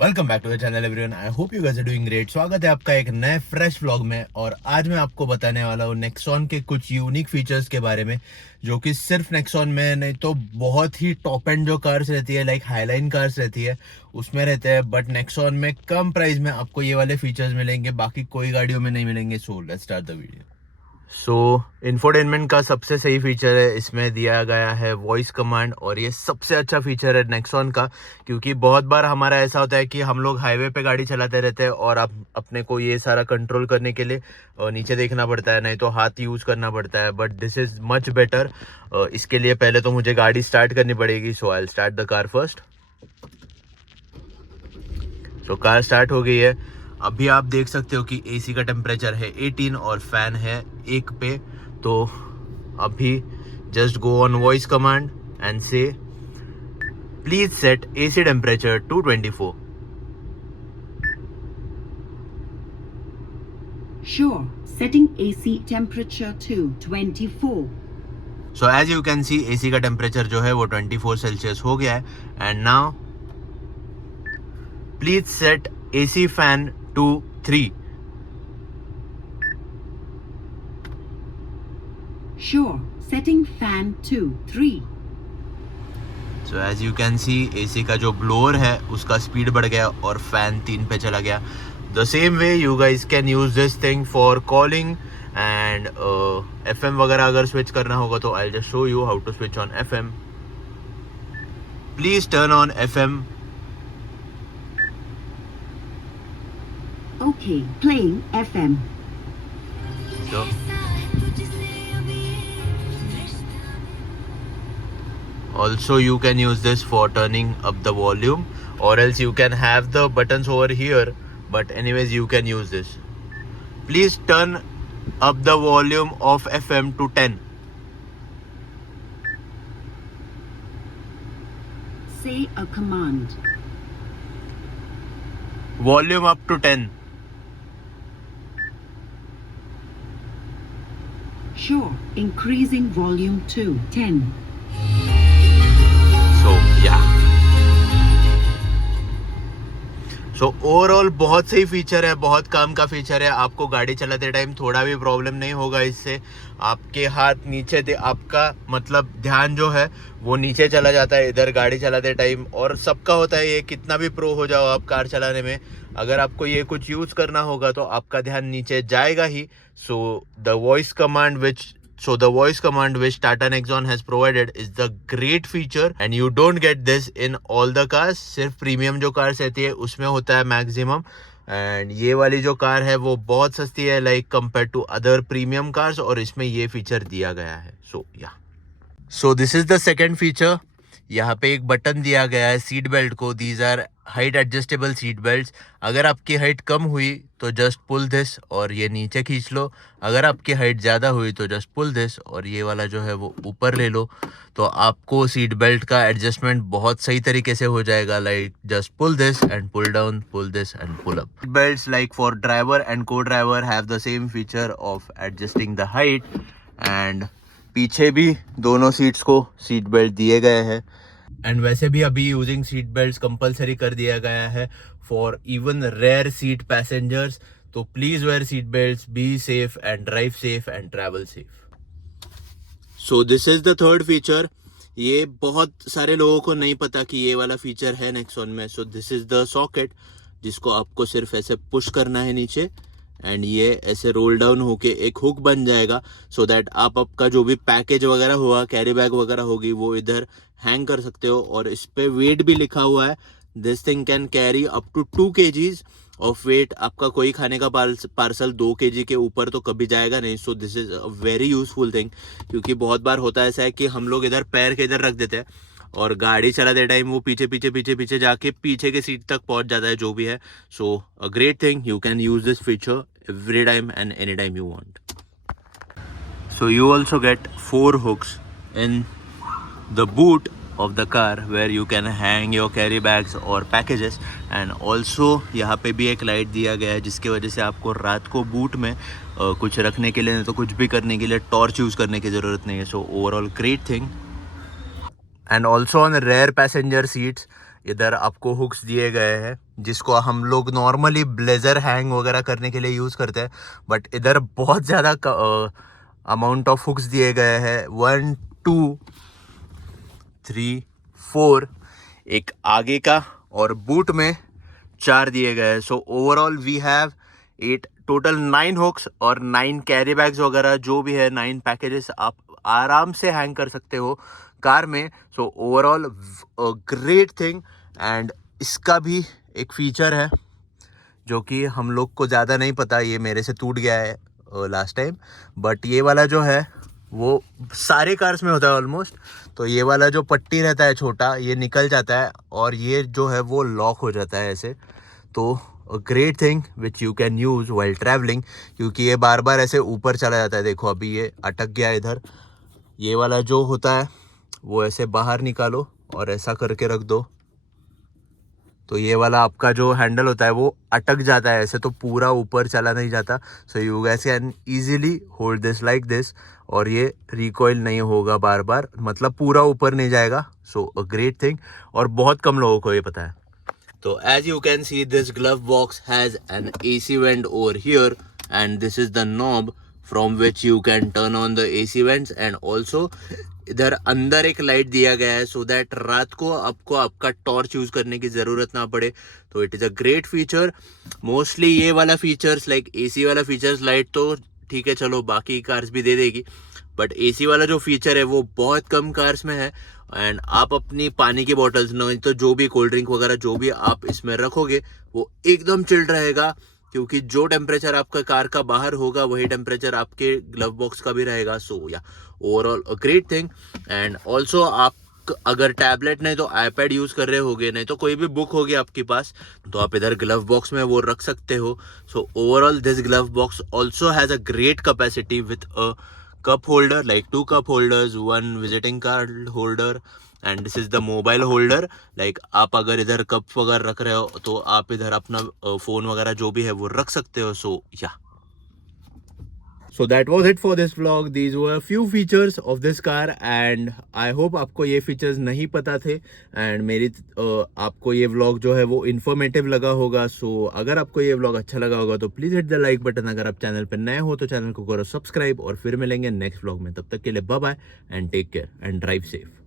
Welcome back to the channel everyone. I hope you guys are doing great. स्वागत है आपका एक नए फ्रेश व्लॉग में। और आज मैं आपको बताने वाला हूँ नेक्सॉन के कुछ यूनिक फीचर्स के बारे में, जो कि सिर्फ नेक्सॉन में नहीं तो बहुत ही टॉप एंड जो कार्स रहती है, लाइक हाईलाइन कार्स रहती है, उसमें रहते हैं। बट नेक्सॉन में कम प्राइस में आपको ये वाले फीचर्स मिलेंगे, बाकी कोई गाड़ियों में नहीं मिलेंगे। So let's start the video. So infotainment का सबसे सही फीचर है, इसमें दिया गया है वॉइस कमांड। और ये सबसे अच्छा फीचर है नेक्सॉन का, क्योंकि बहुत बार हमारा ऐसा होता है कि हम लोग हाईवे पे गाड़ी चलाते रहते हैं और आप अपने को ये सारा कंट्रोल करने के लिए नीचे देखना पड़ता है, नहीं तो हाथ यूज़ करना पड़ता है। But this is much better. इसके लिए पहले तो मुझे गाड़ी स्टार्ट करनी पड़ेगी। So I will start the car first. So car start हो गई है। अभी आप देख सकते हो कि एसी का टेम्परेचर है 18 और फैन है 1 पे। तो अभी just go on voice command and say please set AC temperature to 24। Sure, setting AC temperature to 24. So as you can see AC का टेम्परेचर जो है वो 24 सेल्सियस हो गया है। And now please set AC fan to 3. Sure, setting fan to 3. So as you can see AC का जो blower है उसका स्पीड बढ़ गया और फैन 3 पे चला गया। The same way you guys can use this thing for calling and FM वगैरह अगर स्विच करना होगा तो I'll just show you how to switch on FM. Please turn on FM. Okay, playing FM. So, also you can use this for turning up the volume, or else you can have the buttons over here, but anyways you can use this. Please turn up the volume of FM to 10. Say a command. Volume up to 10. Sure, increasing volume to 10. So yeah. So overall बहुत सही feature है, बहुत काम का feature है। आपको गाड़ी चलाते टाइम थोड़ा भी प्रॉब्लम नहीं होगा इससे। आपके हाथ नीचे आपका मतलब ध्यान जो है वो नीचे चला जाता है इधर गाड़ी चलाते टाइम। और सबका होता है ये, कितना भी प्रो हो जाओ आप कार चलाने में, अगर आपको ये कुछ यूज़ करना होगा तो आपका ध्यान नीचे जाएगा ही। So the voice command which Tata Nexon has provided is the great feature, and you don't get this in all the cars. सिर्फ प्रीमियम जो कार्स रहती है उसमें होता है मैक्सिमम। एंड ये वाली जो कार है वो बहुत सस्ती है, like compare to other premium cars, और इसमें ये फीचर दिया गया है। So this is the second feature. यहाँ पे एक बटन दिया गया है सीट बेल्ट को। These are height adjustable seat belt. अगर आपकी हाइट कम हुई तो जस्ट पुल दिस और ये नीचे खींच लो। अगर आपकी हाइट ज़्यादा हुई तो जस्ट पुल दिस और ये वाला जो है वो ऊपर ले लो। तो आपको सीट बेल्ट का एडजस्टमेंट बहुत सही तरीके से हो जाएगा। Like just pull this and pull down, pull this and pull up. Seat belt like for driver and co driver have the same feature of adjusting the height. And पीछे भी दोनों सीट्स को सीट बेल्ट दिए गए हैं। And वैसे भी अभी यूजिंग सीट बेल्ट कंपलसरी कर दिया गया है for even rear seat passengers. तो please wear seat belt, be safe and drive safe and travel safe. So this is the third feature. ये बहुत सारे लोगों को नहीं पता कि ये वाला फीचर है नेक्सॉन में। सो दिस इज द सॉकेट, जिसको आपको सिर्फ ऐसे पुश करना है नीचे एंड ये ऐसे रोल डाउन होके एक हुक बन जाएगा। सो दैट आप आपका जो भी पैकेज वगैरह हुआ, कैरी बैग वगैरह होगी, वो इधर हैंग कर सकते हो। और इस पे वेट भी लिखा हुआ है। This thing can carry up to 2 kgs of weight. आपका कोई खाने का पार्सल 2 kg के ऊपर तो कभी जाएगा नहीं। सो this is a very useful thing, क्योंकि बहुत बार होता ऐसा है कि हम लोग इधर पैर के इधर रख देते हैं और गाड़ी चलाते टाइम वो पीछे जाके पीछे के सीट तक पहुंच जाता है जो भी है। So a great thing, you can use this feature every time and anytime you want. So you also get 4 hooks in the boot of the car where you can hang your carry bags or packages. And also यहाँ पे भी एक light दिया गया है जिसकी वजह से आपको रात को बूट में कुछ रखने के लिए, नहीं तो कुछ भी करने के लिए टॉर्च यूज़ करने की ज़रूरत नहीं है. So overall great thing. And also on rear passenger seats इधर आपको हुक्स दिए गए हैं जिसको हम लोग नॉर्मली ब्लेजर हैंग वगैरह करने के लिए यूज़ करते हैं, बट इधर बहुत ज़्यादा अमाउंट ऑफ हुक्स दिए गए हैं, 1 2 3 4, एक आगे का और बूट में 4 दिए गए हैं. So overall we have 8 total 9 hooks और 9 कैरी बैग्स वगैरह जो भी है, 9 पैकेजेस आप आराम से हैंग कर सकते हो कार में. सो ओवरऑल ग्रेट थिंग. एंड इसका भी एक फीचर है जो कि हम लोग को ज़्यादा नहीं पता, ये मेरे से टूट गया है लास्ट टाइम, बट ये वाला जो है वो सारे कार्स में होता है ऑलमोस्ट. तो ये वाला जो पट्टी रहता है छोटा, ये निकल जाता है और ये जो है वो लॉक हो जाता है ऐसे. तो great thing which you can use while travelling, क्योंकि ये बार बार ऐसे ऊपर चला जाता है. देखो अभी ये अटक गया इधर. ये वाला जो होता है वो ऐसे बाहर निकालो और ऐसा करके रख दो, तो ये वाला आपका जो हैंडल होता है वो अटक जाता है ऐसे, तो पूरा ऊपर चला नहीं जाता. So you gas can easily hold this like this, और ये रिकॉइल नहीं होगा बार बार, मतलब पूरा ऊपर नहीं जाएगा. सो अ ग्रेट थिंग, और बहुत कम लोगों को ये पता है. तो as you can see this glove box has an AC vent over here, and this is the knob from which you can turn on the AC vents. and also इधर अंदर एक लाइट दिया गया है सो दैट रात को आपको आपका टॉर्च यूज करने की जरूरत ना पड़े. तो it is a great feature. Mostly ये वाला फीचर्स लाइक AC वाला फीचर्स लाइट तो ठीक है, चलो बाकी कार्स भी दे देगी, बट AC वाला जो फीचर है वो बहुत कम कार्स में है. एंड आप अपनी पानी की बॉटल्स, नहीं तो जो भी कोल्ड ड्रिंक वगैरह जो भी आप इसमें रखोगे वो एकदम चिल्ड रहेगा, क्योंकि जो टेम्परेचर आपका कार का बाहर होगा वही टेम्परेचर आपके ग्लव बॉक्स का भी रहेगा. सो या overall a great thing. And also आप अगर टैबलेट नहीं तो आईपैड यूज कर रहे होगे, नहीं तो कोई भी बुक होगी आपके पास, तो आप इधर ग्लव बॉक्स में वो रख सकते हो. So overall this glove box also has a great capacity with a cup holder, like 2 cup holders, 1 visiting card holder, and this is the mobile holder. like आप अगर इधर कप वगैरह रख रहे हो तो आप इधर अपना फोन वगैरह जो भी है वो रख सकते हो. सो या So that was it for this vlog. These were a few features of this car and I hope आपको ये features नहीं पता थे and मेरी आपको ये vlog जो है वो informative लगा होगा. So अगर आपको ये vlog अच्छा लगा होगा तो please hit the like button. अगर आप चैनल पर नए हो तो चैनल को करो सब्सक्राइब, और फिर मिलेंगे नेक्स्ट vlog में. तब तक के लिए bye bye and take care and drive safe.